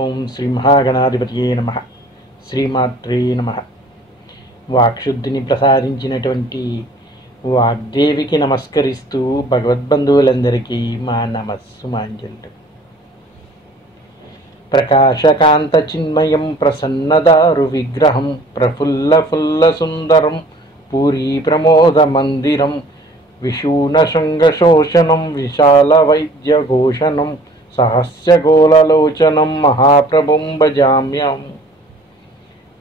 ఓం శ్రీ మహాగణాధిపతియే నమః. శ్రీమాత్రే నమః. వాక్శుద్ధిని ప్రసాదించినటువంటి వాగ్దేవికి నమస్కరిస్తూ భగవద్బంధువులందరికీ మా నమస్సుమాంజలు. ప్రకాశకాంత చిన్మయం ప్రసన్నదారు విగ్రహం ప్రఫుల్ల సుందరం పూరీ ప్రమోద మందిరం విశూన శృంగశోషణం విశాల వైద్య ఘోషణం సహస్యగోళలోచనం మహాప్రభుం భజామ్యం.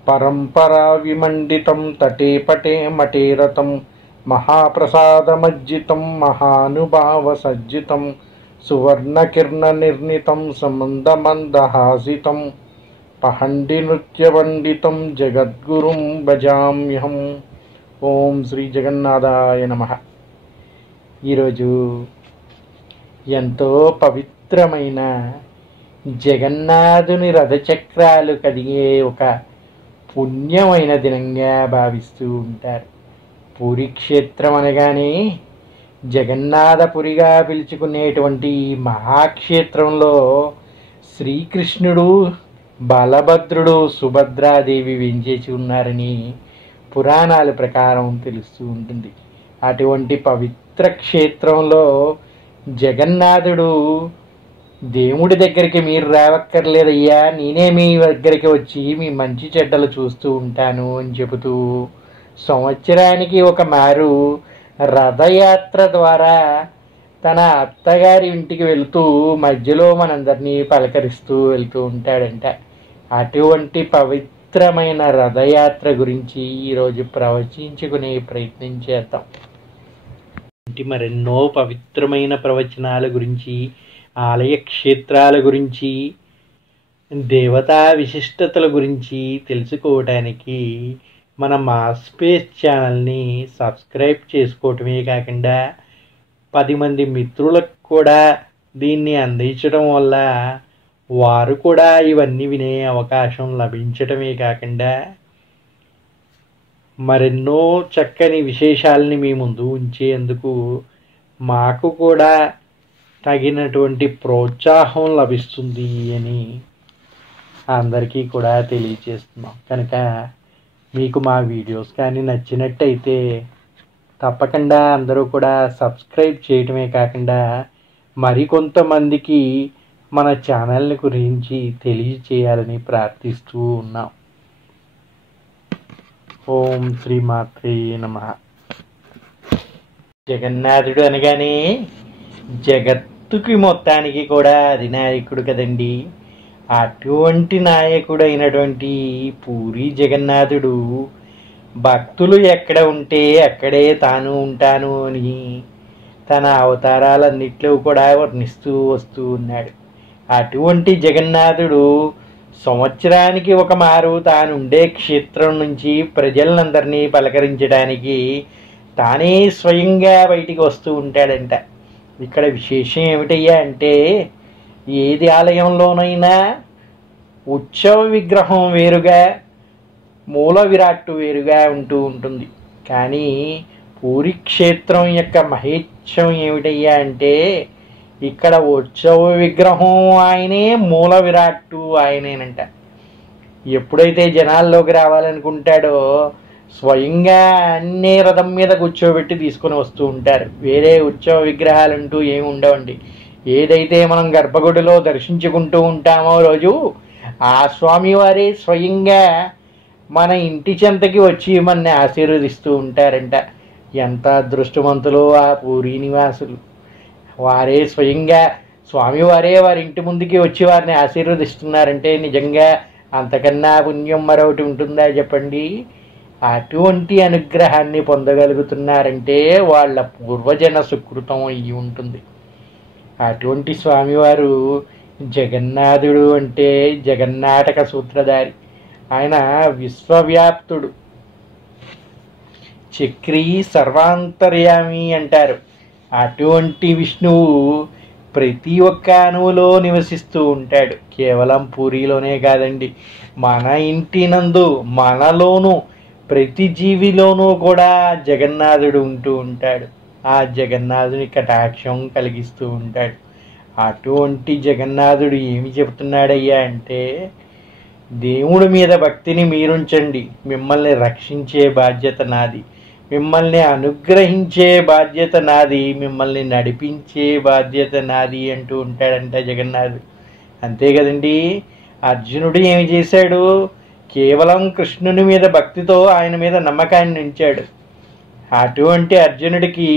పరంపరా విమండితం తటే పటే మటేరతం మహాప్రసాదమజ్జితం మహానుభావ సజ్జితం సువర్ణకిరణ నిర్ణితం సమందమందహాసితం పహండి నృత్యవండితం జగద్గురుం భజామ్యహం. ఓం శ్రీ జగన్నాథాయ నమః. ఈరోజు ఎంతో పవిత్రమైన జగన్నాథుని రథచక్రాలు కదిగే ఒక పుణ్యమైన దినంగా భావిస్తూ ఉంటారు. పూరీ క్షేత్రం అనగానే జగన్నాథపురిగా పిలుచుకునేటువంటి మహాక్షేత్రంలో శ్రీకృష్ణుడు, బలభద్రుడు, సుభద్రాదేవి వెంచేసి ఉన్నారని పురాణాల ప్రకారం తెలుస్తూ ఉంటుంది. అటువంటి పవిత్ర క్షేత్రంలో జగన్నాథుడు దేవుడి దగ్గరికి మీరు రావక్కర్లేదయ్యా, నేనే మీ దగ్గరికి వచ్చి మీ మంచి చెడ్డలు చూస్తూ ఉంటాను అని చెబుతూ సంవత్సరానికి ఒక మారు రథయాత్ర ద్వారా తన అత్తగారి ఇంటికి వెళుతూ మధ్యలో మనందరినీ పలకరిస్తూ వెళ్తూ ఉంటాడంట. అటువంటి పవిత్రమైన రథయాత్ర గురించి ఈరోజు ప్రవచించుకునే ప్రయత్నం చేద్దాం. మరెన్నో పవిత్రమైన ప్రవచనాల గురించి, ఆలయ క్షేత్రాల గురించి, దేవతా విశిష్టతల గురించి తెలుసుకోవటానికి మన మాస్పేస్ ఛానల్ని సబ్స్క్రైబ్ చేసుకోవటమే కాకుండా 10 మంది మిత్రులకు కూడా దీన్ని అందించడం వల్ల వారు కూడా ఇవన్నీ వినే అవకాశం లభించటమే కాకుండా మరెన్నో చక్కని విశేషాలని మీ ముందు ఉంచేందుకు మాకు కూడా తగినటువంటి ప్రోత్సాహం లభిస్తుంది అని అందరికీ కూడా తెలియజేస్తున్నాం. కనుక మీకు మా వీడియోస్ కానీ నచ్చినట్టయితే తప్పకుండా అందరూ కూడా సబ్స్క్రైబ్ చేయటమే కాకుండా మరికొంతమందికి మన ఛానల్ని గురించి తెలియచేయాలని ప్రార్థిస్తూ ఉన్నాం. ఓం శ్రీమాత్రే నమః. జగన్నాథుడు అనగానే జగత్తుకి మొత్తానికి కూడా అధినాయకుడు కదండి. అటువంటి నాయకుడు అయినటువంటి పూరీ జగన్నాథుడు భక్తులు ఎక్కడ ఉంటే అక్కడే తాను ఉంటాను అని తన అవతారాలన్నిట్లో కూడా వర్ణిస్తూ వస్తూ ఉన్నాడు. అటువంటి జగన్నాథుడు సంవత్సరానికి ఒక మారు తానుండే క్షేత్రం నుంచి ప్రజలందరినీ పలకరించడానికి తానే స్వయంగా బయటికి వస్తూ ఉంటాడంట. ఇక్కడ విశేషం ఏమిటయ్యా అంటే, ఏది ఆలయంలోనైనా ఉత్సవ విగ్రహం వేరుగా, మూల విరాట్టు వేరుగా ఉంటూ ఉంటుంది. కానీ పూరీ క్షేత్రం యొక్క మహేత్యం ఏమిటయ్యా అంటే, ఇక్కడ ఉత్సవ విగ్రహం ఆయనే, మూల విరాట్టు ఆయనేనంట. ఎప్పుడైతే జనాల్లోకి రావాలనుకుంటాడో స్వయంగా అన్నే రథం మీద కూర్చోబెట్టి తీసుకొని వస్తూ ఉంటారు. వేరే ఉత్సవ విగ్రహాలంటూ ఏమి ఉండవండి. ఏదైతే మనం గర్భగుడిలో దర్శించుకుంటూ ఉంటామో రోజు, ఆ స్వామివారే స్వయంగా మన ఇంటి చెంతకి వచ్చి మనని ఆశీర్వదిస్తూ ఉంటారంట. ఎంత అదృష్టవంతులో ఆ పూరీ నివాసులు. వారే స్వయంగా స్వామివారే వారి ఇంటి ముందుకి వచ్చి వారిని ఆశీర్వదిస్తున్నారంటే నిజంగా అంతకన్నా పుణ్యం మరొకటి ఉంటుందా చెప్పండి? అటువంటి అనుగ్రహాన్ని పొందగలుగుతున్నారంటే వాళ్ళ పూర్వజన సుకృతం అయ్యి ఉంటుంది. అటువంటి స్వామివారు జగన్నాథుడు అంటే జగన్నాటక సూత్రధారి. ఆయన విశ్వవ్యాప్తుడు, చక్రీ సర్వాంతర్యామి అంటారు. అటువంటి విష్ణువు ప్రతి ఒక్క అణువులో నివసిస్తూ ఉంటాడు. కేవలం పూరీలోనే కాదండి, మన ఇంటి నందు, మనలోనూ, ప్రతి జీవిలోనూ కూడా జగన్నాథుడు ఉంటూ ఉంటాడు. ఆ జగన్నాథుని కటాక్షం కలిగిస్తూ ఉంటాడు. అటువంటి జగన్నాథుడు ఏమి చెబుతున్నాడయ్యా అంటే, దేవుడి మీద భక్తిని మీరుంచండి, మిమ్మల్ని రక్షించే బాధ్యత నాది, మిమ్మల్ని అనుగ్రహించే బాధ్యత నాది, మిమ్మల్ని నడిపించే బాధ్యత నాది అంటూ ఉంటాడంట జగన్నాథుడు. అంతే కదండి. అర్జునుడు ఏమి చేశాడు? కేవలం కృష్ణుని మీద భక్తితో ఆయన మీద నమ్మకాన్ని ఉంచాడు. అటువంటి అర్జునుడికి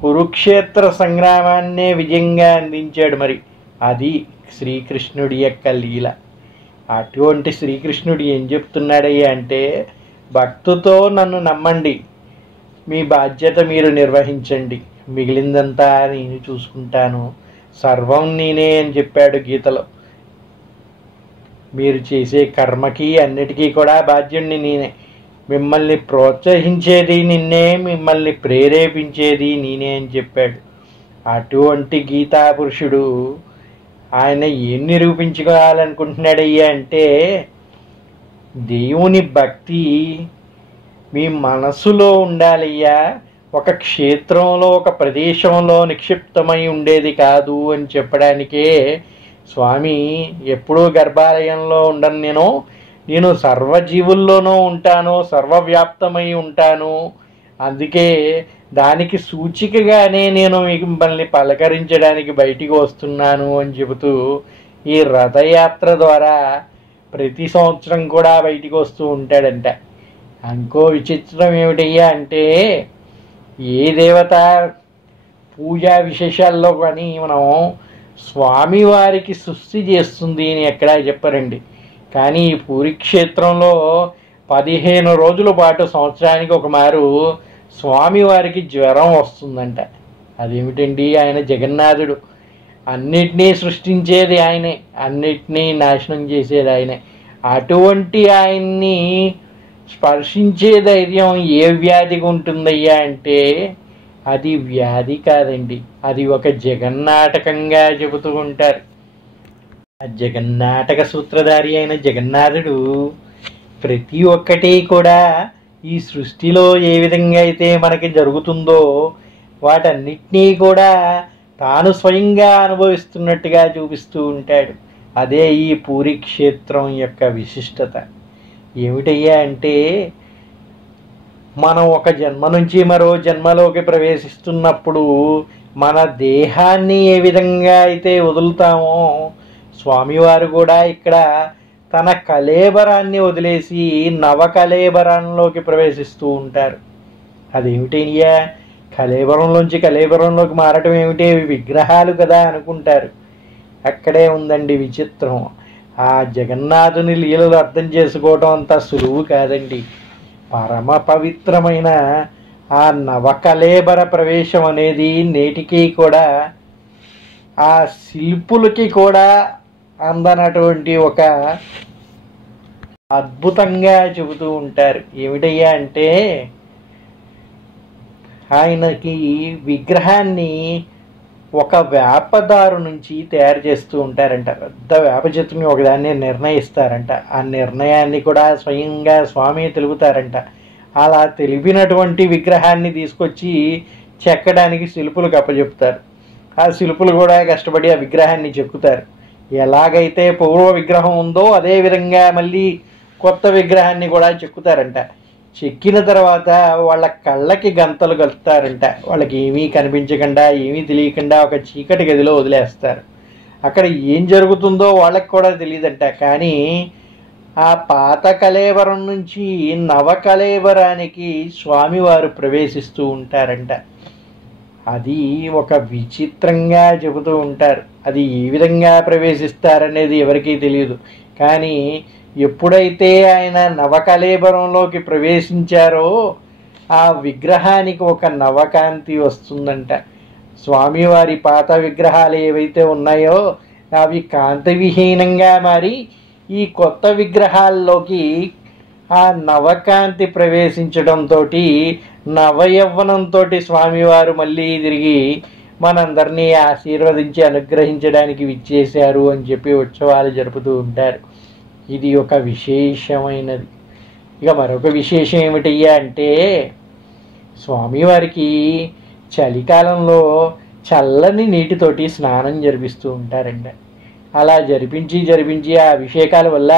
కురుక్షేత్ర సంగ్రామాన్నే విజయంగా అందించాడు. మరి అది శ్రీకృష్ణుడి యొక్క లీల. అటువంటి శ్రీకృష్ణుడు ఏం చెప్తున్నాడయ్యా అంటే, భక్తితో నన్ను నమ్మండి, మీ బాధ్యత మీరు నిర్వహించండి, మిగిలిందంతా నేను చూసుకుంటాను, సర్వం నేనే అని చెప్పాడు గీతలో. మీరు చేసే కర్మకి అన్నిటికీ కూడా బాధ్యుణ్ణి నేనే, మిమ్మల్ని ప్రోత్సహించేది నిన్నే, మిమ్మల్ని ప్రేరేపించేది నేనే అని చెప్పాడు. అటువంటి గీతా పురుషుడు ఆయన ఏం నిరూపించుకోవాలనుకుంటున్నాడయ్యా అంటే, దేవుని భక్తి మీ మనసులో ఉండాలయ్యా, ఒక క్షేత్రంలో ఒక ప్రదేశంలో నిక్షిప్తమై ఉండేది కాదు అని చెప్పడానికే స్వామి ఎప్పుడూ గర్భాలయంలో ఉండను, నేను సర్వజీవుల్లోనూ ఉంటాను, సర్వవ్యాప్తమై ఉంటాను, అందుకే దానికి సూచికగానే నేను మిమ్మల్ని పలకరించడానికి బయటికి వస్తున్నాను అని చెబుతూ ఈ రథయాత్ర ద్వారా ప్రతి సంవత్సరం కూడా బయటికి వస్తూ ఉంటాడంట. ఇంకో విచిత్రం ఏమిటయ్యా అంటే, ఏ దేవత పూజా విశేషాల్లో కానీ మనం స్వామివారికి సృష్టి చేస్తుంది అని ఎక్కడా చెప్పరండి. కానీ ఈ పూరి క్షేత్రంలో 15 రోజుల పాటు సంవత్సరానికి ఒక మారు స్వామివారికి జ్వరం వస్తుందంట. అదేమిటండి? ఆయన జగన్నాథుడు, అన్నిటినీ సృష్టించేది ఆయనే, అన్నిటినీ నాశనం చేసేది ఆయనే. అటువంటి ఆయన్ని స్పర్శించే ధైర్యం ఏ వ్యాధికి ఉంటుందయ్యా అంటే, అది వ్యాధి కాదండి, అది ఒక జగన్నాటకంగా చెబుతూ ఉంటారు. ఆ జగన్నాటక సూత్రధారి అయిన జగన్నాథుడు ప్రతి ఒక్కటి కూడా ఈ సృష్టిలో ఏ విధంగా అయితే మనకి జరుగుతుందో వాటన్నిటినీ కూడా తాను స్వయంగా అనుభవిస్తున్నట్టుగా చూపిస్తూ ఉంటాడు. అదే ఈ పూరి క్షేత్రం యొక్క విశిష్టత. ఏమిటయ్యా అంటే, మనం ఒక జన్మ నుంచి మరో జన్మలోకి ప్రవేశిస్తున్నప్పుడు మన దేహాన్ని ఏ విధంగా అయితే వదులుతామో, స్వామివారు కూడా ఇక్కడ తన కళేబరాన్ని వదిలేసి నవకళేబరంలోకి ప్రవేశిస్తూ ఉంటారు. అదేమిటయ్యా? కళేబరంలోంచి కళేబరంలోకి మారటం ఏమిటి? విగ్రహాలు కదా అనుకుంటారు. అక్కడే ఉందండి విచిత్రం. ఆ జగన్నాథుని లీలలు అర్థం చేసుకోవటం అంత సులువు కాదండి. పరమ పవిత్రమైన ఆ నవకళేబర ప్రవేశం అనేది నేటికి కూడా ఆ శిల్పులకి కూడా అందనటువంటి ఒక అద్భుతంగా చెబుతూ ఉంటారు. ఏమిటయ్యా అంటే, ఆయనకి విగ్రహాన్ని ఒక వేపదారు నుంచి తయారు చేస్తూ ఉంటారంట. పెద్ద వేప చెట్టుని ఒకదాన్ని నిర్ణయిస్తారంట. ఆ నిర్ణయాన్ని కూడా స్వయంగా స్వామి తెలుపుతారంట. అలా తెలిపినటువంటి విగ్రహాన్ని తీసుకొచ్చి చెక్కడానికి శిల్పులకు అప్పచెప్తారు. ఆ శిల్పులు కూడా కష్టపడి ఆ విగ్రహాన్ని చెక్కుతారు. ఎలాగైతే పూర్వ విగ్రహం ఉందో అదే విధంగా మళ్ళీ కొత్త విగ్రహాన్ని కూడా చెక్కుతారంట. చెక్కిన తర్వాత వాళ్ళ కళ్ళకి గంతలు కలుపుతారంట. వాళ్ళకి ఏమీ కనిపించకుండా, ఏమీ తెలియకుండా ఒక చీకటి గదిలో వదిలేస్తారు. అక్కడ ఏం జరుగుతుందో వాళ్ళకి కూడా తెలియదంట. కానీ ఆ పాత కళేబరం నుంచి నవ కళేబరానికి స్వామివారు ప్రవేశిస్తూ ఉంటారంట. అది ఒక విచిత్రంగా చెబుతూ ఉంటారు. అది ఏ విధంగా ప్రవేశిస్తారనేది ఎవరికీ తెలియదు. కానీ ఎప్పుడైతే ఆయన నవకళేబరంలోకి ప్రవేశించారో ఆ విగ్రహానికి ఒక నవకాంతి వస్తుందంట. స్వామివారి పాత విగ్రహాలు ఏవైతే ఉన్నాయో అవి కాంతి విహీనంగా మారి ఈ కొత్త విగ్రహాల్లోకి ఆ నవకాంతి ప్రవేశించడంతో నవయవ్వనంతో స్వామివారు మళ్ళీ తిరిగి మనందరినీ ఆశీర్వదించి అనుగ్రహించడానికి విచ్చేశారు అని చెప్పి ఉత్సవాలు జరుపుతూ ఉంటారు. ఇది ఒక విశేషమైనది. ఇక మరొక విశేషం ఏమిటయ్యా అంటే, స్వామివారికి చలికాలంలో చల్లని నీటితోటి స్నానం జరిపిస్తూ ఉంటారండి. అలా జరిపించి ఆ అభిషేకాల వల్ల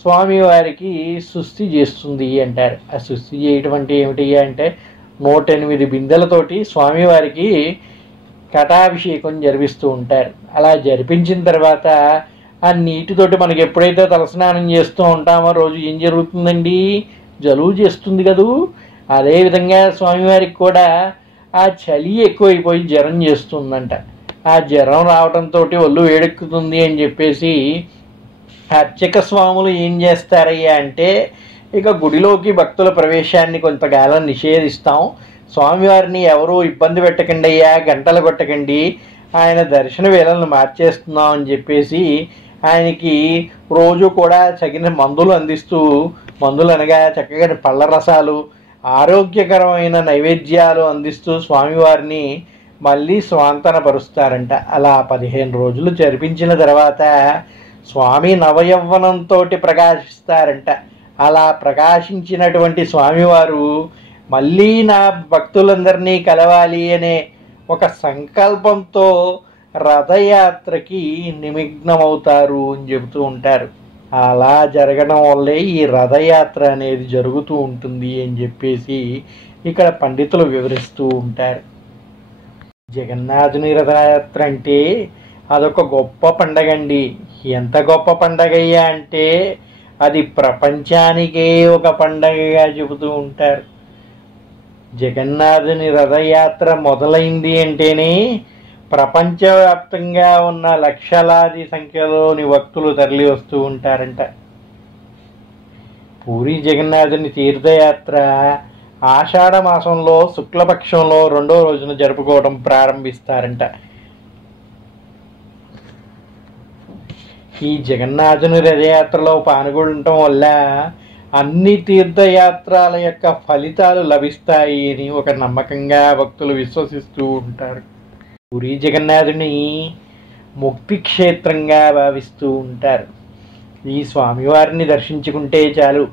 స్వామివారికి సుస్థి చేస్తుంది అంటారు. ఆ సుస్థి చేయటం అంటే ఏమిటి అంటే 108 బిందెలతోటి స్వామివారికి కటాభిషేకం జరిపిస్తూ ఉంటారు. అలా జరిపించిన తర్వాత ఆ నీటితోటి మనకి ఎప్పుడైతే తలస్నానం చేస్తూ ఉంటామో రోజు ఏం జరుగుతుందండి? జలుబు చేస్తుంది కదూ. అదేవిధంగా స్వామివారికి కూడా ఆ చలి ఎక్కువైపోయి జ్వరం చేస్తుందంట. ఆ జ్వరం రావడంతో ఒళ్ళు వేడెక్కుతుంది అని చెప్పేసి అర్చక స్వాములు ఏం చేస్తారయ్యా అంటే, ఇక గుడిలోకి భక్తుల ప్రవేశాన్ని కొంతకాలం నిషేధిస్తాం, స్వామివారిని ఎవరూ ఇబ్బంది పెట్టకండి అయ్యా, గంటలు కొట్టకండి, ఆయన దర్శన వేళలను మార్చేస్తున్నాం అని చెప్పేసి ఆయనకి రోజు కూడా తగిన మందులు అందిస్తూ, మందులు అనగా చక్కగా పళ్ళ రసాలు, ఆరోగ్యకరమైన నైవేద్యాలు అందిస్తూ స్వామివారిని మళ్ళీ స్వాంతనపరుస్తారంట. అలా 15 రోజులు జరిపించిన తర్వాత స్వామి నవయవ్వనంతో ప్రకాశిస్తారంట. అలా ప్రకాశించినటువంటి స్వామివారు మళ్ళీ నా భక్తులందరినీ కలవాలి అనే ఒక సంకల్పంతో రథయాత్రకి నిమగ్నమవుతారు అని చెబుతూ ఉంటారు. అలా జరగడం వల్లే ఈ రథయాత్ర అనేది జరుగుతూ ఉంటుంది అని చెప్పేసి ఇక్కడ పండితులు వివరిస్తూ ఉంటారు. జగన్నాథుని రథయాత్ర అంటే అదొక గొప్ప పండగ అండి. ఎంత గొప్ప పండగయ్యా అంటే అది ప్రపంచానికే ఒక పండగగా చెబుతూ ఉంటారు. జగన్నాథుని రథయాత్ర మొదలైంది అంటేనే ప్రపంచవ్యాప్తంగా ఉన్న లక్షలాది సంఖ్యలోని భక్తులు తరలి వస్తూ ఉంటారంట. పూరి జగన్నాథుని తీర్థయాత్ర ఆషాఢ మాసంలో శుక్లపక్షంలో 2వ రోజున జరుపుకోవడం ప్రారంభిస్తారంట. ఈ జగన్నాథుని రథయాత్రలో పాల్గొనటం వల్ల అన్ని తీర్థయాత్రల యొక్క ఫలితాలు లభిస్తాయి అని ఒక నమ్మకంగా భక్తులు విశ్వసిస్తూ ఉంటారు. పూరి జగన్నాథుని ముక్తి క్షేత్రంగా భావిస్తూ ఉంటారు. ఈ స్వామివారిని దర్శించుకుంటే చాలు,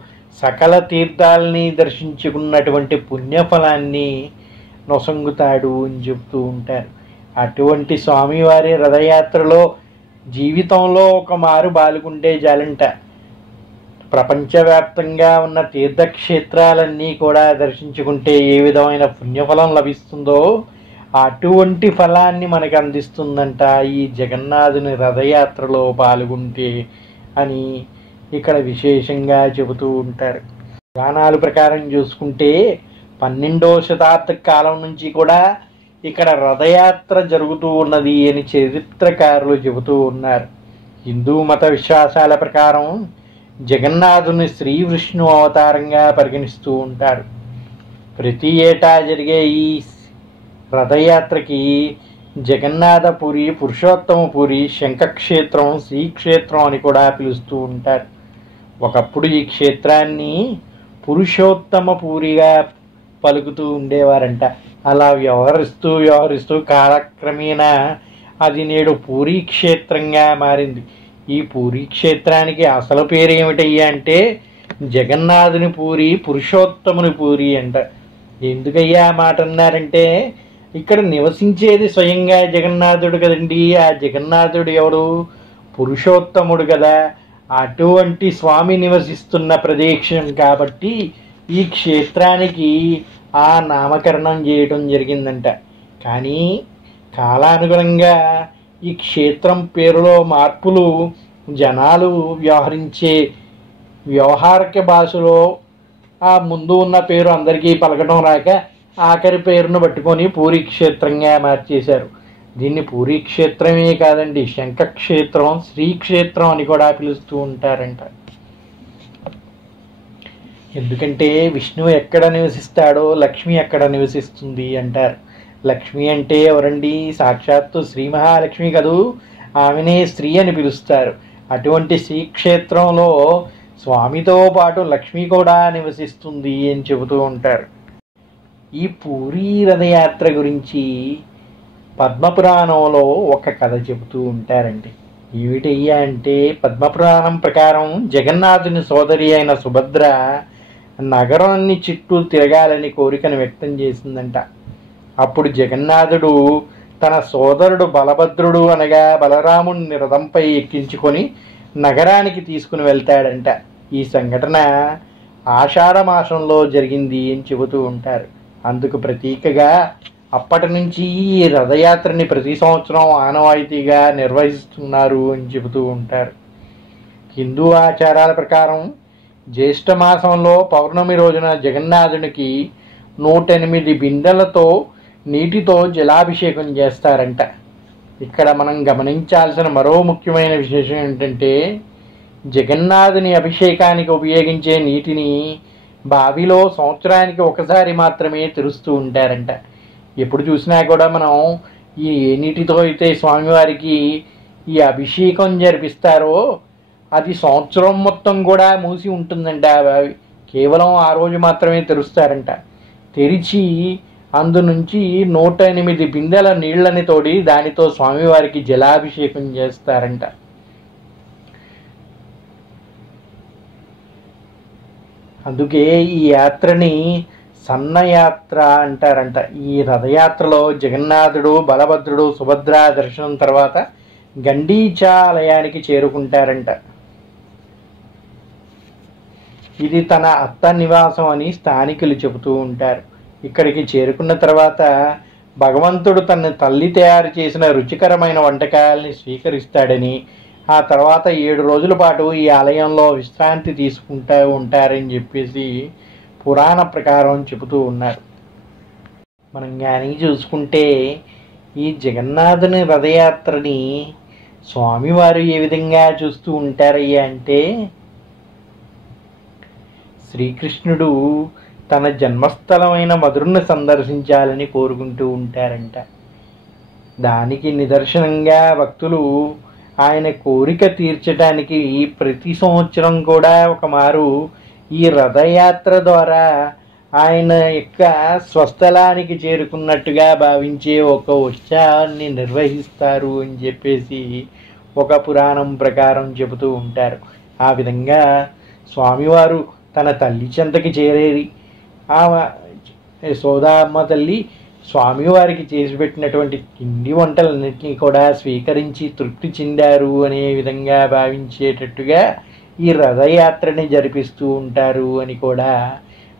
సకల తీర్థాలని దర్శించుకున్నటువంటి పుణ్యఫలాన్ని నొసంగుతాడు అని చెప్తూ ఉంటారు. అటువంటి స్వామివారి రథయాత్రలో జీవితంలో ఒక మారు పాల్గొంటే చాలంట, ప్రపంచవ్యాప్తంగా ఉన్న తీర్థక్షేత్రాలన్నీ కూడా దర్శించుకుంటే ఏ విధమైన పుణ్యఫలం లభిస్తుందో అటువంటి ఫలాన్ని మనకు అందిస్తుందంట ఈ జగన్నాథుని రథయాత్రలో పాల్గొంటే అని ఇక్కడ విశేషంగా చెబుతూ ఉంటారు. పురాణాల ప్రకారం చూసుకుంటే 12వ శతాబ్ద కాలం నుంచి కూడా ఇక్కడ రథయాత్ర జరుగుతూ ఉన్నది అని చరిత్రకారులు చెబుతూ ఉన్నారు. హిందూ మత విశ్వాసాల ప్రకారం జగన్నాథుని శ్రీ విష్ణు అవతారంగా పరిగణిస్తూ ఉంటారు. ప్రతి ఏటా జరిగే ఈ రథయాత్రకి జగన్నాథపురి, పురుషోత్తమపురి, శంఖక్షేత్రం, శ్రీక్షేత్రం అని కూడా పిలుస్తూ ఉంటారు. ఒకప్పుడు ఈ క్షేత్రాన్ని పురుషోత్తమపురిగా పలుకుతూ ఉండేవారంట. అలా వ్యవహరిస్తూ కాలక్రమేణా అది నేడు పూరీ క్షేత్రంగా మారింది. ఈ పూరీ క్షేత్రానికి అసలు పేరు ఏమిటయ్యా అంటే జగన్నాథుని పూరి, పురుషోత్తముని పూరి అంట. ఎందుకయ్యా మాట అన్నారంటే ఇక్కడ నివసించేది స్వయంగా జగన్నాథుడు కదండి. ఆ జగన్నాథుడు ఎవడు? పురుషోత్తముడు కదా. అటువంటి స్వామి నివసిస్తున్న ప్రదేశం కాబట్టి ఈ క్షేత్రానికి ఆ నామకరణం చేయటం జరిగిందంట. కానీ కాలానుగుణంగా ఈ క్షేత్రం పేరులో మార్పులు, జనాలు వ్యవహరించే వ్యవహారిక భాషలో ఆ ముందు ఉన్న పేరు అందరికీ పలకడం రాక ఆఖరి పేరును పట్టుకొని పూరీ క్షేత్రంగా మార్చేశారు. దీన్ని పూరీ క్షేత్రమే కాదండి, శంఖక్షేత్రం, శ్రీక్షేత్రం అని కూడా పిలుస్తూ ఉంటారంట. ఎందుకంటే విష్ణువు ఎక్కడ నివసిస్తాడో లక్ష్మి అక్కడ నివసిస్తుంది అంటారు. లక్ష్మి అంటే ఎవరండి? సాక్షాత్తు శ్రీ మహాలక్ష్మి కదూ. ఆమెనే స్త్రీ అని పిలుస్తారు. అటువంటి శ్రీక్షేత్రంలో స్వామితో పాటు లక్ష్మి కూడా నివసిస్తుంది అని చెబుతూ ఉంటారు. ఈ పూరీ రథయాత్ర గురించి పద్మపురాణంలో ఒక కథ చెబుతూ ఉంటారండి. ఏమిటయ్యా అంటే పద్మపురాణం ప్రకారం జగన్నాథుని సోదరి అయిన సుభద్ర నగరాన్ని చుట్టూ తిరగాలని కోరికను వ్యక్తం చేసిందంట. అప్పుడు జగన్నాథుడు తన సోదరుడు బలభద్రుడు అనగా బలరాముడిని రథంపై ఎక్కించుకొని నగరానికి తీసుకుని వెళ్తాడంట. ఈ సంఘటన ఆషాఢ మాసంలో జరిగింది అని చెబుతూ ఉంటారు. అందుకు ప్రతీకగా అప్పటి నుంచి ఈ రథయాత్రని ప్రతి సంవత్సరం ఆనవాయితీగా నిర్వహిస్తున్నారు అని చెబుతూ ఉంటారు. హిందూ ఆచారాల ప్రకారం జ్యేష్ఠ మాసంలో పౌర్ణమి రోజున జగన్నాథునికి 108 బిందెలతో నీటితో జలాభిషేకం చేస్తారంట. ఇక్కడ మనం గమనించాల్సిన మరో ముఖ్యమైన విశేషం ఏంటంటే, జగన్నాథుని అభిషేకానికి ఉపయోగించే నీటిని బావిలో సంవత్సరానికి ఒకసారి మాత్రమే తెరుస్తూ ఉంటారంట. ఎప్పుడు చూసినా కూడా మనం ఈ ఏ నీటితో అయితే స్వామివారికి ఈ అభిషేకం జరిపిస్తారో అది సంవత్సరం మొత్తం కూడా మూసి ఉంటుందంట. ఆ బావి కేవలం ఆ రోజు మాత్రమే తెరుస్తారంట. తెరిచి అందు నుంచి 108 బిందెల నీళ్లని తోడి దానితో స్వామివారికి జలాభిషేకం చేస్తారంట. అందుకే ఈ యాత్రని సన్నయాత్ర అంటారంట. ఈ రథయాత్రలో జగన్నాథుడు, బలభద్రుడు, సుభద్ర దర్శనం తర్వాత గండీచా ఆలయానికి చేరుకుంటారంట. ఇది తన అత్త నివాసం అని స్థానికులు చెబుతూ ఉంటారు. ఇక్కడికి చేరుకున్న తర్వాత భగవంతుడు తన తల్లి తయారు చేసిన రుచికరమైన వంటకాలని స్వీకరిస్తాడని, ఆ తర్వాత 7 రోజుల పాటు ఈ ఆలయంలో విశ్రాంతి తీసుకుంటూ ఉంటారని చెప్పేసి పురాణ ప్రకారం చెబుతూ ఉన్నారు. మనం కానీ చూసుకుంటే ఈ జగన్నాథుని రథయాత్రని స్వామివారు ఏ విధంగా చూస్తూ ఉంటారయ్యా అంటే, శ్రీకృష్ణుడు తన జన్మస్థలమైన మధురను సందర్శించాలని కోరుకుంటూ ఉంటారంట. దానికి నిదర్శనంగా భక్తులు ఆయన కోరిక తీర్చడానికి ప్రతి సంవత్సరం కూడా ఒక మారు ఈ రథయాత్ర ద్వారా ఆయన యొక్క స్వస్థలానికి చేరుకున్నట్టుగా భావించే ఒక ఉత్సవాన్ని నిర్వహిస్తారు అని చెప్పేసి ఒక పురాణం ప్రకారం చెబుతూ ఉంటారు. ఆ విధంగా స్వామివారు తన తల్లి చెంతకి చేరేది ఆ యశోదామ్మ తల్లి స్వామివారికి చేసి పెట్టినటువంటి పిండి వంటలన్నింటినీ కూడా స్వీకరించి తృప్తి చెందారు అనే విధంగా భావించేటట్టుగా ఈ రథయాత్రని జరిపిస్తూ ఉంటారు అని కూడా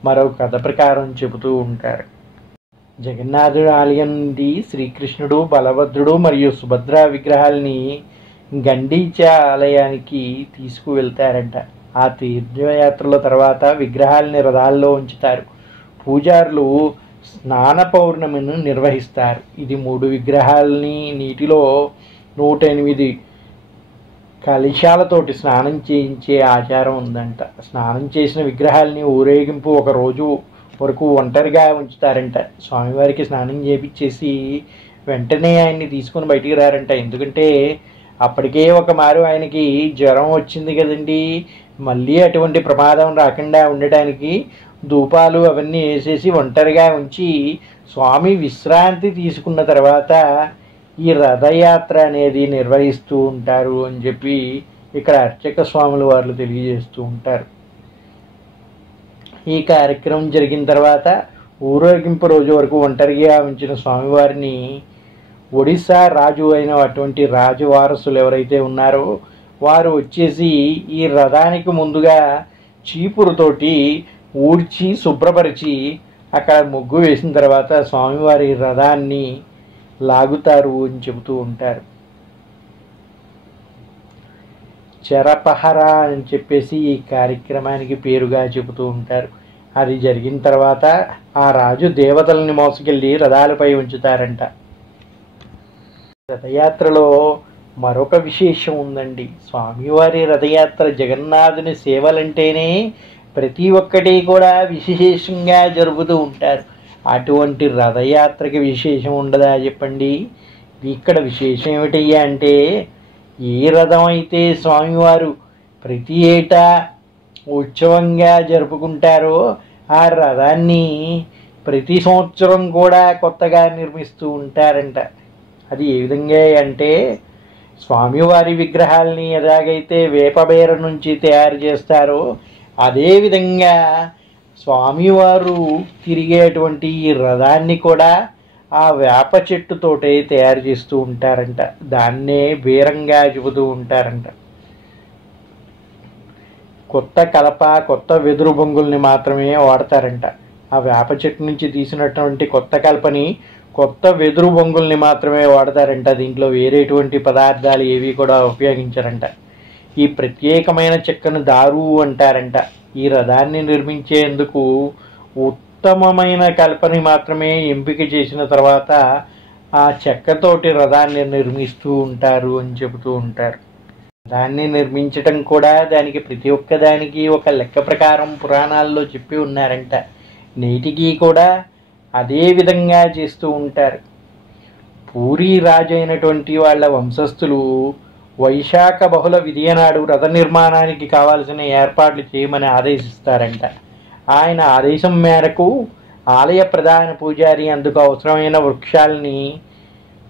మరో కథ ప్రకారం చెబుతూ ఉంటారు. జగన్నాథుడి ఆలయం నుండి శ్రీకృష్ణుడు, బలభద్రుడు మరియు సుభద్ర విగ్రహాలని గండీచా ఆలయానికి తీసుకువెళ్తారంట. ఆ తీర్థయాత్రల తర్వాత విగ్రహాలని రథాల్లో ఉంచుతారు. పూజారులు స్నాన పౌర్ణమిని నిర్వహిస్తారు. ఇది 3 విగ్రహాలని నీటిలో 108 కలశాలతోటి స్నానం చేయించే ఆచారం ఉందంట. స్నానం చేసిన విగ్రహాలని ఊరేగింపు ఒక రోజు వరకు ఒంటరిగా ఉంచుతారంట. స్వామివారికి స్నానం చేపించేసి వెంటనే ఆయన్ని తీసుకొని బయటికి రారంట. ఎందుకంటే అప్పటికే ఒక మారు ఆయనకి జ్వరం వచ్చింది కదండి, మళ్ళీ అటువంటి ప్రమాదం రాకుండా ఉండటానికి ధూపాలు అవన్నీ వేసేసి ఒంటరిగా ఉంచి స్వామి విశ్రాంతి తీసుకున్న తర్వాత ఈ రథయాత్ర అనేది నిర్వహిస్తూ ఉంటారు అని చెప్పి ఇక్కడ అర్చక స్వాములు వారు తెలియజేస్తూ ఉంటారు. ఈ కార్యక్రమం జరిగిన తర్వాత ఊరేగింపు రోజు వరకు ఒంటరిగా ఉంచిన స్వామివారిని ఒడిశా రాజు అయిన అటువంటి రాజు వారసులు ఎవరైతే ఉన్నారో వారు వచ్చేసి ఈ రథానికి ముందుగా చీపురుతోటి ఊడ్చి శుభ్రపరిచి అక్కడ ముగ్గు వేసిన తర్వాత స్వామివారి రథాన్ని లాగుతారు అని చెబుతూ ఉంటారు. చెరపహర అని చెప్పేసి ఈ కార్యక్రమానికి పేరుగా చెబుతూ ఉంటారు. అది జరిగిన తర్వాత ఆ రాజు దేవతల్ని మోసుకెళ్ళి రథాలపై ఉంచుతారంట. రథయాత్రలో మరొక విశేషం ఉందండి. స్వామివారి రథయాత్ర జగన్నాథుని సేవలంటేనే ప్రతి ఒక్కటి కూడా విశేషంగా జరుపుతూ ఉంటారు. అటువంటి రథయాత్రకి విశేషం ఉండదా చెప్పండి? ఇక్కడ విశేషం ఏమిటయ్యా అంటే, ఏ రథం అయితే స్వామివారు ప్రతి ఏటా ఉత్సవంగా జరుపుకుంటారో ఆ రథాన్ని ప్రతి సంవత్సరం కూడా కొత్తగా నిర్మిస్తూ ఉంటారంట. అది ఏ విధంగా అంటే, స్వామివారి విగ్రహాలని ఎలాగైతే వేపబేర నుంచి తయారు చేస్తారో అదేవిధంగా స్వామివారు తిరిగేటువంటి ఈ రథాన్ని కూడా ఆ వేప చెట్టుతోటే తయారు చేస్తూ ఉంటారంట. దాన్నే బీరంగా చెబుతూ ఉంటారంట. కొత్త కలప, కొత్త వెదురు బొంగుల్ని మాత్రమే వాడతారంట. ఆ వేప చెట్టు నుంచి తీసినటువంటి కొత్త కలపని, కొత్త వెదురు బొంగుల్ని మాత్రమే వాడతారంట. దీంట్లో వేరేటువంటి పదార్థాలు ఏవి కూడా ఉపయోగించారంట. ఈ ప్రత్యేకమైన చెక్కను దారు అంటారంట. ఈ రథాన్ని నిర్మించేందుకు ఉత్తమమైన కలపని మాత్రమే ఎంపిక చేసిన తర్వాత ఆ చెక్కతోటి రథాన్ని నిర్మిస్తూ ఉంటారు అని చెబుతూ ఉంటారు. దాన్ని నిర్మించటం కూడా దానికి ప్రతి ఒక్కదానికి ఒక లెక్క ప్రకారం పురాణాల్లో చెప్పి ఉన్నారంట. నేటికి కూడా అదే విధంగా చేస్తూ ఉంటారు. పూరీ రాజు అయినటువంటి వాళ్ళ వంశస్థులు వైశాఖ బహుళ విధియనాడు రథ నిర్మాణానికి కావాల్సిన ఏర్పాట్లు చేయమని ఆదేశిస్తారంట. ఆయన ఆదేశం మేరకు ఆలయ ప్రధాన పూజారి అందుకు అవసరమైన వృక్షాలని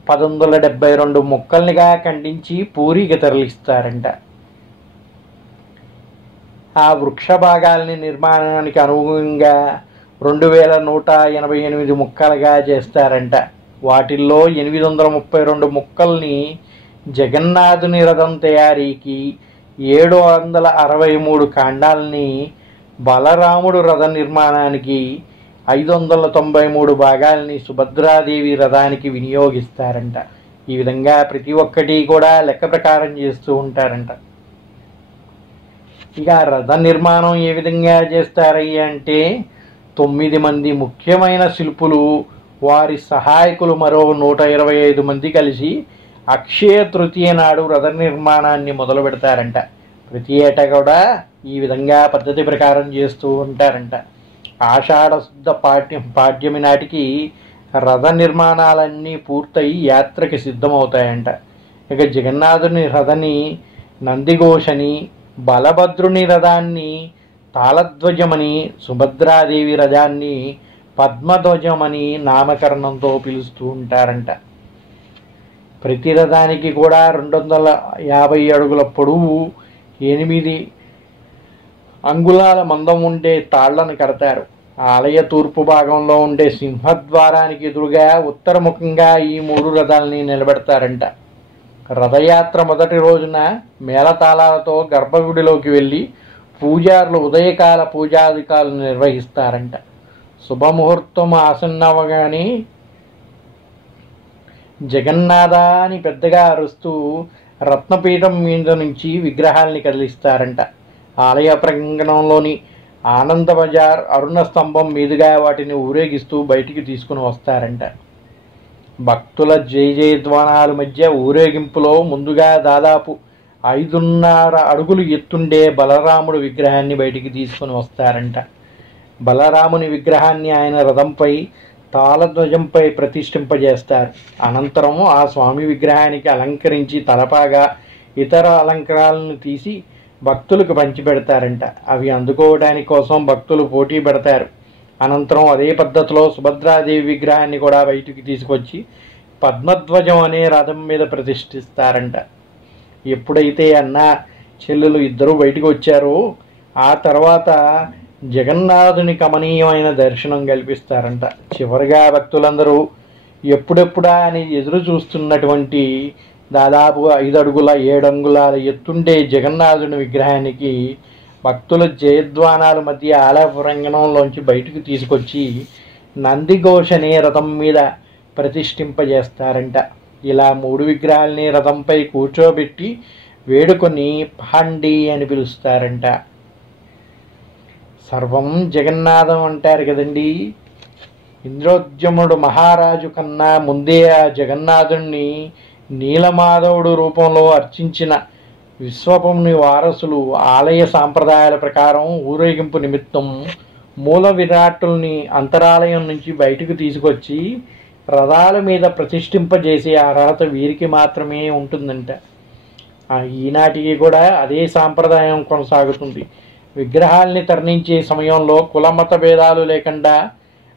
1172 ముక్కల్నిగా ఖండించి పూరికి తరలిస్తారంట. ఆ వృక్ష భాగాల్ని నిర్మాణానికి అనుగుణంగా 2188 ముక్కలుగా చేస్తారంట. వాటిల్లో 832 ముక్కల్ని జగన్నాథుని రథం తయారీకి, 763 కాండాలని బలరాముడు రథ నిర్మాణానికి, 593 భాగాల్ని సుభద్రాదేవి రథానికి వినియోగిస్తారంట. ఈ విధంగా ప్రతి ఒక్కటి కూడా లెక్క ప్రకారం చేస్తూ ఉంటారంట. ఇక రథ నిర్మాణం ఏ విధంగా చేస్తారయ్య అంటే 9 మంది ముఖ్యమైన శిల్పులు, వారి సహాయకులు మరో 125 మంది కలిసి అక్షయ తృతీయ నాడు రథ నిర్మాణాన్ని మొదలు పెడతారంట. ప్రతి ఏటా కూడా ఈ విధంగా పద్ధతి ప్రకారం చేస్తూ ఉంటారంట. ఆషాఢ శుద్ధ పాడ్యమి నాటికి రథ నిర్మాణాలన్నీ పూర్తయి యాత్రకి సిద్ధమవుతాయంట. ఇక జగన్నాథుని రథని నందిఘోషని, బలభద్రుని రథాన్ని తాళధ్వజమని, సుభద్రాదేవి రథాన్ని పద్మధ్వజమని నామకరణంతో పిలుస్తూ ఉంటారంట. ప్రతి రథానికి కూడా 250 అడుగుల పొడవు, 8 అంగుళాల మందం ఉండే తాళ్లను కడతారు. ఆలయ తూర్పు భాగంలో ఉండే సింహద్వారానికి ఎదురుగా ఉత్తరముఖంగా ఈ 3 రథాలని నిలబెడతారంట. రథయాత్ర మొదటి రోజున మేళతాళాలతో గర్భగుడిలోకి వెళ్ళి పూజారులు ఉదయకాల పూజాధికారులు నిర్వహిస్తారంట. శుభముహూర్తం ఆసన్నవగానే జగన్నాథ అని పెద్దగా అరుస్తూ రత్నపీఠం మీద నుంచి విగ్రహాల్ని కదిలిస్తారంట. ఆలయ ప్రాంగణంలోని ఆనంద బజార్ అరుణ స్తంభం మీదుగా వాటిని ఊరేగిస్తూ బయటికి తీసుకుని వస్తారంట. భక్తుల జయ జయధ్వానాల మధ్య ఊరేగింపులో ముందుగా దాదాపు 5.5 అడుగులు ఎత్తుండే బలరాముడు విగ్రహాన్ని బయటికి తీసుకుని వస్తారంట. బలరాముని విగ్రహాన్ని ఆయన రథంపై తాళధ్వజంపై ప్రతిష్ఠింపజేస్తారు. అనంతరం ఆ స్వామి విగ్రహానికి అలంకరించి తలపాగా ఇతర అలంకారాలను తీసి భక్తులకు పంచిపెడతారంట. అవి అందుకోవడానికి కోసం భక్తులు పోటీ పెడతారు. అనంతరం అదే పద్ధతిలో సుభద్రాదేవి విగ్రహాన్ని కూడా బయటికి తీసుకొచ్చి పద్మధ్వజం అనే రథం మీద ప్రతిష్ఠిస్తారంట. ఎప్పుడైతే అన్న చెల్లెలు ఇద్దరూ బయటికి వచ్చారో ఆ తర్వాత జగన్నాథుని కమనీయమైన దర్శనం కల్పిస్తారంట. చివరిగా భక్తులందరూ ఎప్పుడెప్పుడా అని ఎదురు చూస్తున్నటువంటి దాదాపు 5 అడుగుల 7 అంగుళాల ఎత్తుండే జగన్నాథుని విగ్రహానికి భక్తుల జయధ్వానాల మధ్య ఆలయ ప్రాంగణంలోంచి బయటకు తీసుకొచ్చి నందిఘోష అనే రథం మీద ప్రతిష్ఠింపజేస్తారంట. ఇలా 3 విగ్రహాలని రథంపై కూర్చోబెట్టి వేడుకొని పాండి అని పిలుస్తారంట. సర్వం జగన్నాథం అంటారు కదండి. ఇంద్రోద్యముడు మహారాజు కన్నా ముందే ఆ జగన్నాథుణ్ణి నీలమాధవుడు రూపంలో అర్చించిన విశ్వపుని వారసులు ఆలయ సాంప్రదాయాల ప్రకారం ఊరేగింపు నిమిత్తం మూల విరాట్టుల్ని అంతరాలయం నుంచి బయటకు తీసుకొచ్చి రథాల మీద ప్రతిష్ఠింపజేసే అర్హత వీరికి మాత్రమే ఉంటుందంట. ఈనాటికి కూడా అదే సాంప్రదాయం కొనసాగుతుంది. విగ్రహాల్ని తరలించే సమయంలో కులమత భేదాలు లేకుండా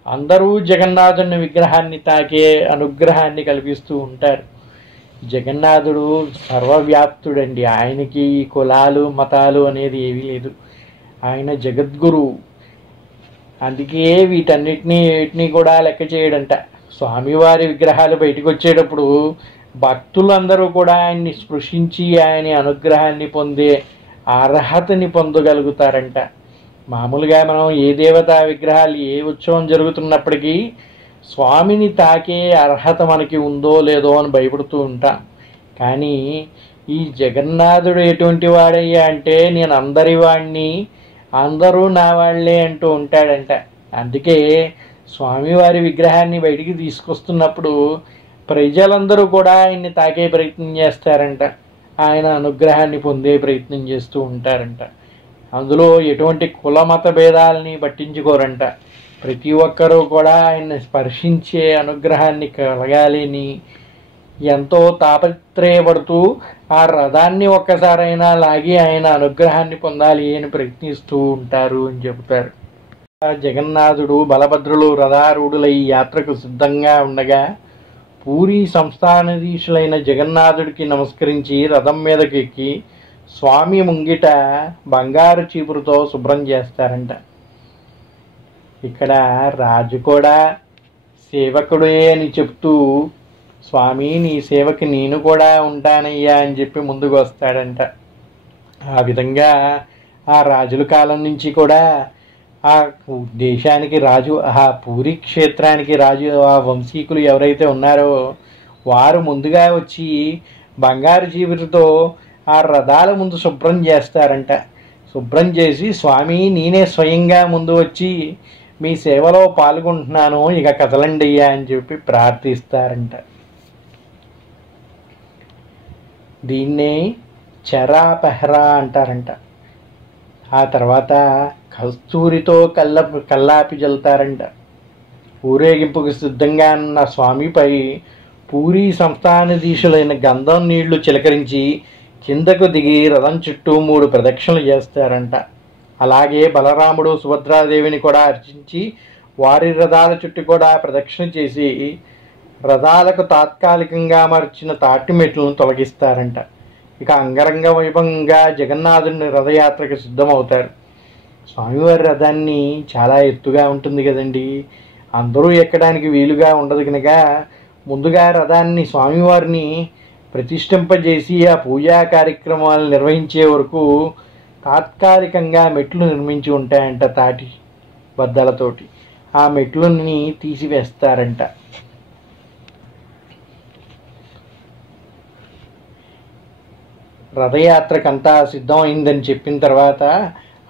అందరూ జగన్నాథుని విగ్రహాన్ని తాకే అనుగ్రహాన్ని కల్పిస్తూ ఉంటారు. జగన్నాథుడు సర్వవ్యాప్తుడండి. ఆయనకి కులాలు మతాలు అనేది ఏమీ లేదు. ఆయన జగద్గురు. అందుకే వీటన్నిటినీ కూడా లెక్క చేయడంట. స్వామివారి విగ్రహాలు బయటకు వచ్చేటప్పుడు భక్తులందరూ కూడా ఆయన్ని స్పృశించి ఆయన అనుగ్రహాన్ని పొందే అర్హతని పొందగలుగుతారంట. మామూలుగా మనం ఏ దేవతా విగ్రహాలు ఏ ఉత్సవం జరుగుతున్నప్పటికీ స్వామిని తాకే అర్హత మనకి ఉందో లేదో అని భయపడుతూ ఉంటాం. కానీ ఈ జగన్నాథుడు ఎటువంటి వాడయ్యా అంటే నేను అందరి వాడిని, అందరూ నా వాళ్ళే అంటూ ఉంటాడంట. అందుకే స్వామివారి విగ్రహాన్ని బయటికి తీసుకొస్తున్నప్పుడు ప్రజలందరూ కూడా ఆయన్ని తాకే ప్రయత్నం చేస్తారంట, ఆయన అనుగ్రహాన్ని పొందే ప్రయత్నం చేస్తూ ఉంటారంట. అందులో ఎటువంటి కుల మత భేదాలని పట్టించుకోరంట. ప్రతి ఒక్కరూ కూడా ఆయన్ని స్పర్శించే అనుగ్రహాన్ని కలగాలని ఎంతో తాపత్రయపడుతూ ఆ రథాన్ని ఒక్కసారైనా లాగి ఆయన అనుగ్రహాన్ని పొందాలి అని ప్రయత్నిస్తూ ఉంటారు అని చెబుతారు. జగన్నాథుడు బలభద్రులు రథారూఢులై యాత్రకు సిద్ధంగా ఉండగా పూరీ సంస్థానాధీశులైన జగన్నాథుడికి నమస్కరించి రథం మీదకి ఎక్కి స్వామి ముంగిట బంగారు చీపురుతో శుభ్రం చేస్తారంట. ఇక్కడ రాజు కూడా సేవకుడే అని చెప్తూ స్వామి నీ సేవకి నేను కూడా ఉంటానయ్యా అని చెప్పి ముందుకు వస్తాడంట. ఆ విధంగా ఆ రాజుల కాలం నుంచి కూడా ఆ దేశానికి రాజు, ఆ పూరి క్షేత్రానికి రాజు, ఆ వంశీకులు ఎవరైతే ఉన్నారో వారు ముందుగా వచ్చి బంగారు చీపురుతో ఆ రథాల ముందు శుభ్రం చేస్తారంట. శుభ్రం చేసి స్వామి నేనే స్వయంగా ముందు వచ్చి మీ సేవలో పాల్గొంటున్నాను, ఇక కదలండి అయ్యా అని చెప్పి ప్రార్థిస్తారంట. దీన్నే చరాపహరా అంటారంట. ఆ తర్వాత కస్తూరితో కల్లాపి జల్లుతారంట. ఊరేగింపుకు సిద్ధంగా ఉన్న స్వామిపై పూరీ సంస్థానాధీశులైన గంధం నీళ్లు చిలకరించి కిందకు దిగి రథం చుట్టూ 3 ప్రదక్షిణలు చేస్తారంట. అలాగే బలరాముడు సుభద్రాదేవిని కూడా అర్చించి వారి రథాల చుట్టూ కూడా ప్రదక్షిణ చేసి రథాలకు తాత్కాలికంగా అమర్చిన తాటి మెట్లను తొలగిస్తారంట. ఇక అంగరంగ వైభవంగా జగన్నాథుని రథయాత్రకు సిద్ధమవుతారు. స్వామివారి రథాన్ని చాలా ఎత్తుగా ఉంటుంది కదండి, అందరూ ఎక్కడానికి వీలుగా ఉండదు కనుక ముందుగా రథాన్ని స్వామివారిని ప్రతిష్ఠింపజేసి ఆ పూజా కార్యక్రమాలు నిర్వహించే వరకు తాత్కాలికంగా మెట్లు నిర్మించి ఉంటాయంట తాటి బద్దలతోటి. ఆ మెట్లని తీసివేస్తారంట. రథయాత్రకంతా సిద్ధమైందని చెప్పిన తర్వాత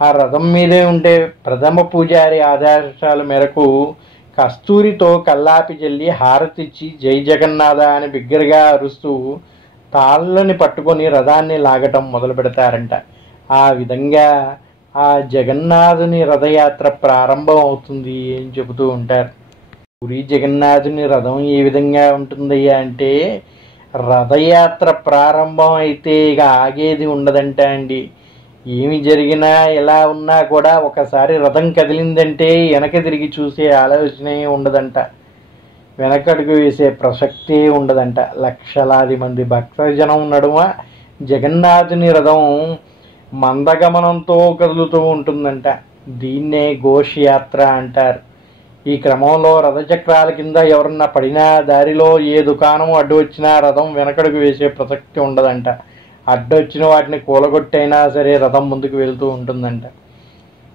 ఆ రథం మీదే ఉండే ప్రథమ పూజారి ఆదేశాల మేరకు కస్తూరితో కల్లాపి జల్లి హారతిచ్చి జై జగన్నాథ అని బిగ్గరగా అరుస్తూ తాళ్ళని పట్టుకొని రథాన్ని లాగటం మొదలు పెడతారంట. ఆ విధంగా ఆ జగన్నాథుని రథయాత్ర ప్రారంభం అవుతుంది అని చెబుతూ ఉంటారు. పూరీ జగన్నాథుని రథం ఏ విధంగా ఉంటుందయ్యా అంటే రథయాత్ర ప్రారంభం అయితే ఇక ఆగేది ఉండదంట అండి. ఏమి జరిగినా ఎలా ఉన్నా కూడా ఒకసారి రథం కదిలిందంటే వెనక తిరిగి చూసే ఆలోచనే ఉండదంట, వెనకడుగు వేసే ప్రసక్తే ఉండదంట. లక్షలాది మంది భక్తజనం నడుమ జగన్నాథుని రథం మందగమనంతో కదులుతూ ఉంటుందంట. దీన్నే ఘోష్ యాత్ర అంటారు. ఈ క్రమంలో రథచక్రాల కింద ఎవరన్నా పడినా, దారిలో ఏ దుకాణం అడ్డు వచ్చినా రథం వెనకడుగు వేసే ప్రసక్తి ఉండదంట. అడ్డొచ్చిన వాటిని కూలగొట్టైనా సరే రథం ముందుకు వెళ్తూ ఉంటుందంట.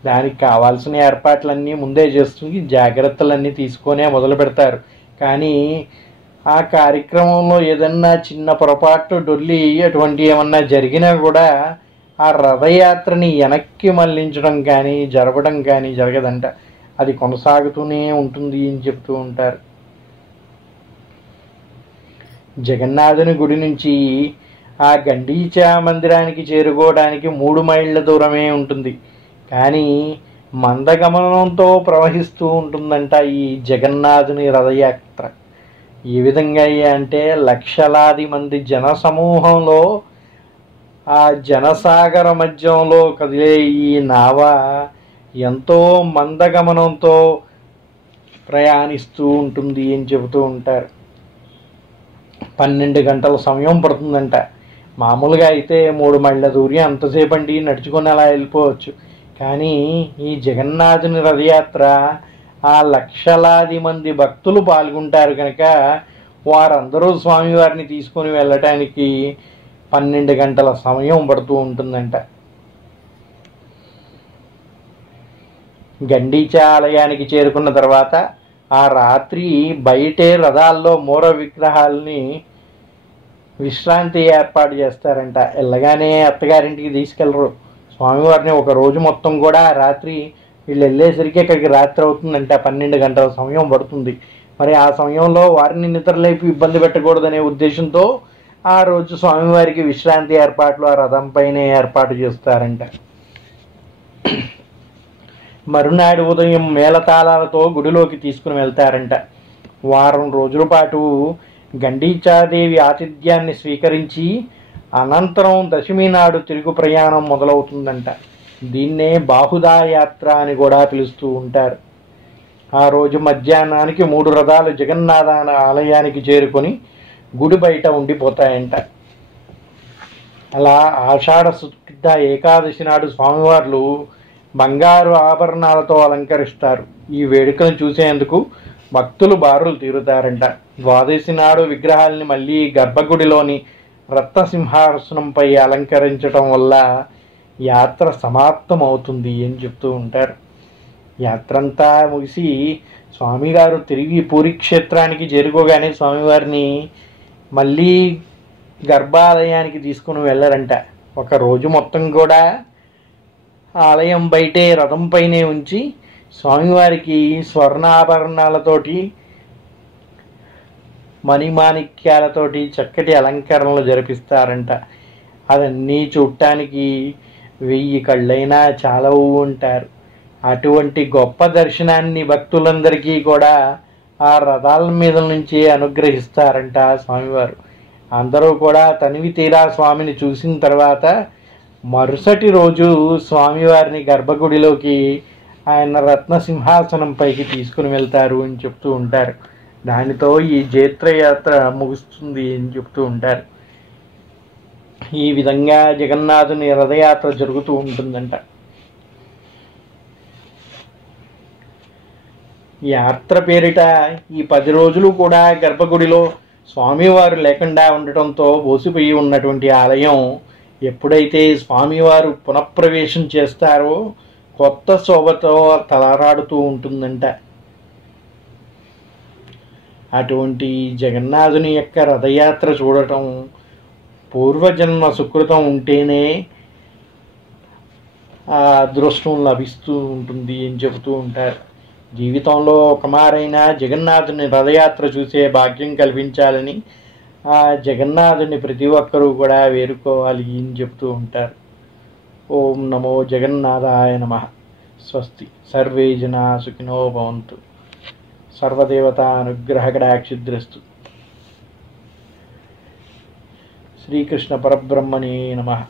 దానికి కావాల్సిన ఏర్పాట్లన్నీ ముందే చేస్తుంది, జాగ్రత్తలన్నీ తీసుకొనే మొదలు పెడతారు. కానీ ఆ కార్యక్రమంలో ఏదన్నా చిన్న పొరపాటు డొల్లి అటువంటి ఏమన్నా జరిగినా కూడా ఆ రథయాత్రని వెనక్కి మళ్లించడం కానీ జరపడం కానీ జరగదంట. అది కొనసాగుతూనే ఉంటుంది అని చెప్తూ ఉంటారు. జగన్నాథుని గుడి నుంచి ఆ గండీచా మందిరానికి చేరుకోవడానికి 3 మైళ్ళ దూరమే ఉంటుంది. కానీ మందగమనంతో ప్రవహిస్తూ ఉంటుందంట ఈ జగన్నాథుని రథయాత్ర. ఏ విధంగా అంటే లక్షలాది మంది జనసమూహంలో ఆ జనసాగర మధ్యంలో కదిలే ఈ నావ ఎంతో మందగమనంతో ప్రయాణిస్తూ ఉంటుంది అని చెబుతూ ఉంటారు. 12 గంటల సమయం పడుతుందంట. మామూలుగా అయితే 3 మైళ్ళ దూరం అంతసేపు అండి, నడుచుకొని అలా వెళ్ళిపోవచ్చు. కానీ ఈ జగన్నాథుని రథయాత్ర ఆ లక్షలాది మంది భక్తులు పాల్గొంటారు కనుక వారందరూ స్వామివారిని తీసుకొని వెళ్ళటానికి 12 గంటల సమయం పడుతూ ఉంటుందంట. గండీచా ఆలయానికి చేరుకున్న తర్వాత ఆ రాత్రి బయటే రథాల్లో మూల విగ్రహాలని విశ్రాంతి ఏర్పాటు చేస్తారంట. వెళ్ళగానే అత్తగారింటికి తీసుకెళ్ళరు స్వామివారిని. ఒక రోజు మొత్తం కూడా రాత్రి వీళ్ళు వెళ్ళేసరికి అక్కడికి రాత్రి అవుతుందంట. 12 గంటల సమయం పడుతుంది. మరి ఆ సమయంలో వారిని నిద్రలేపి ఇబ్బంది పెట్టకూడదనే ఉద్దేశంతో ఆ రోజు స్వామివారికి విశ్రాంతి ఏర్పాట్లు ఆ రథంపైనే ఏర్పాటు చేస్తారంట. మరునాడు ఉదయం మేళతాళాలతో గుడిలోకి తీసుకుని వెళ్తారంట. వారం రోజుల పాటు గండీచాదేవి ఆతిథ్యాన్ని స్వీకరించి అనంతరం దశమి నాడు తిరుగు ప్రయాణం మొదలవుతుందంట. దీన్నే బాహుదా యాత్ర అని కూడా పిలుస్తూ ఉంటారు. ఆ రోజు మధ్యాహ్నానికి 3 రథాలు జగన్నాథ ఆలయానికి చేరుకొని గుడి బయట ఉండిపోతాయంట. అలా ఆషాఢ శుద్ధ ఏకాదశి నాడు స్వామివార్లు బంగారు ఆభరణాలతో అలంకరిస్తారు. ఈ వేడుకను చూసేందుకు భక్తులు బారులు తీరుతారంట. ద్వాదశి నాడు విగ్రహాలని మళ్ళీ గర్భగుడిలోని రత్నసింహాసనంపై అలంకరించడం వల్ల యాత్ర సమాప్తం అవుతుంది అని చెప్తూ ఉంటారు. యాత్ర అంతా ముగిసి స్వామిగారు తిరిగి పూరి క్షేత్రానికి చేరుకోగానే స్వామివారిని మళ్ళీ గర్భాలయానికి తీసుకుని వెళ్ళారంట. ఒక రోజు మొత్తం కూడా ఆలయం బయటే రథంపైనే ఉంచి స్వామివారికి స్వర్ణాభరణాలతోటి మణిమాణిక్యాలతోటి చక్కటి అలంకరణలు జరిపిస్తారంట. అవన్నీ చూడటానికి 1000 కళ్ళైనా చాలవు ఉంటారు. అటువంటి గొప్ప దర్శనాన్ని భక్తులందరికీ కూడా ఆ రథాల మీద నుంచి అనుగ్రహిస్తారంట స్వామివారు. అందరూ కూడా తనివి తీరా స్వామిని చూసిన తర్వాత మరుసటి రోజు స్వామివారిని గర్భగుడిలోకి ఆయన రత్న సింహాసనం పైకి తీసుకుని వెళ్తారు అని చెప్తూ ఉంటారు. దానితో ఈ జైత్రయాత్ర ముగుస్తుంది అని చెప్తూ ఉంటారు. ఈ విధంగా జగన్నాథుని రథయాత్ర జరుగుతూ ఉంటుందంట. యాత్ర పేరిట ఈ 10 రోజులు కూడా గర్భగుడిలో స్వామివారు లేకుండా ఉండటంతో బోసిపోయి ఉన్నటువంటి ఆలయం ఎప్పుడైతే స్వామివారు పునఃప్రవేశం చేస్తారో కొత్త శోభతో తలరాడుతూ ఉంటుందంట. అటువంటి జగన్నాథుని యొక్క రథయాత్ర చూడటం పూర్వజన్మ సుకృతం ఉంటేనే ఆ అదృష్టం లభిస్తూ ఉంటుంది అని చెబుతూ ఉంటారు. జీవితంలో ఒకమారైనా జగన్నాథుని రథయాత్ర చూసే భాగ్యం కల్పించాలని ఆ జగన్నాథుని ప్రతి ఒక్కరూ కూడా వేరుకోవాలి అని చెప్తూ ఉంటారు. ఓం నమో జగన్నాథాయ నమః. స్వస్తి. సర్వే జనా సుఖినో భవంతు. సర్వదేవతా అనుగ్రహ కటాక్షిద్రస్తు. శ్రీకృష్ణ పరబ్రహ్మణే నమః.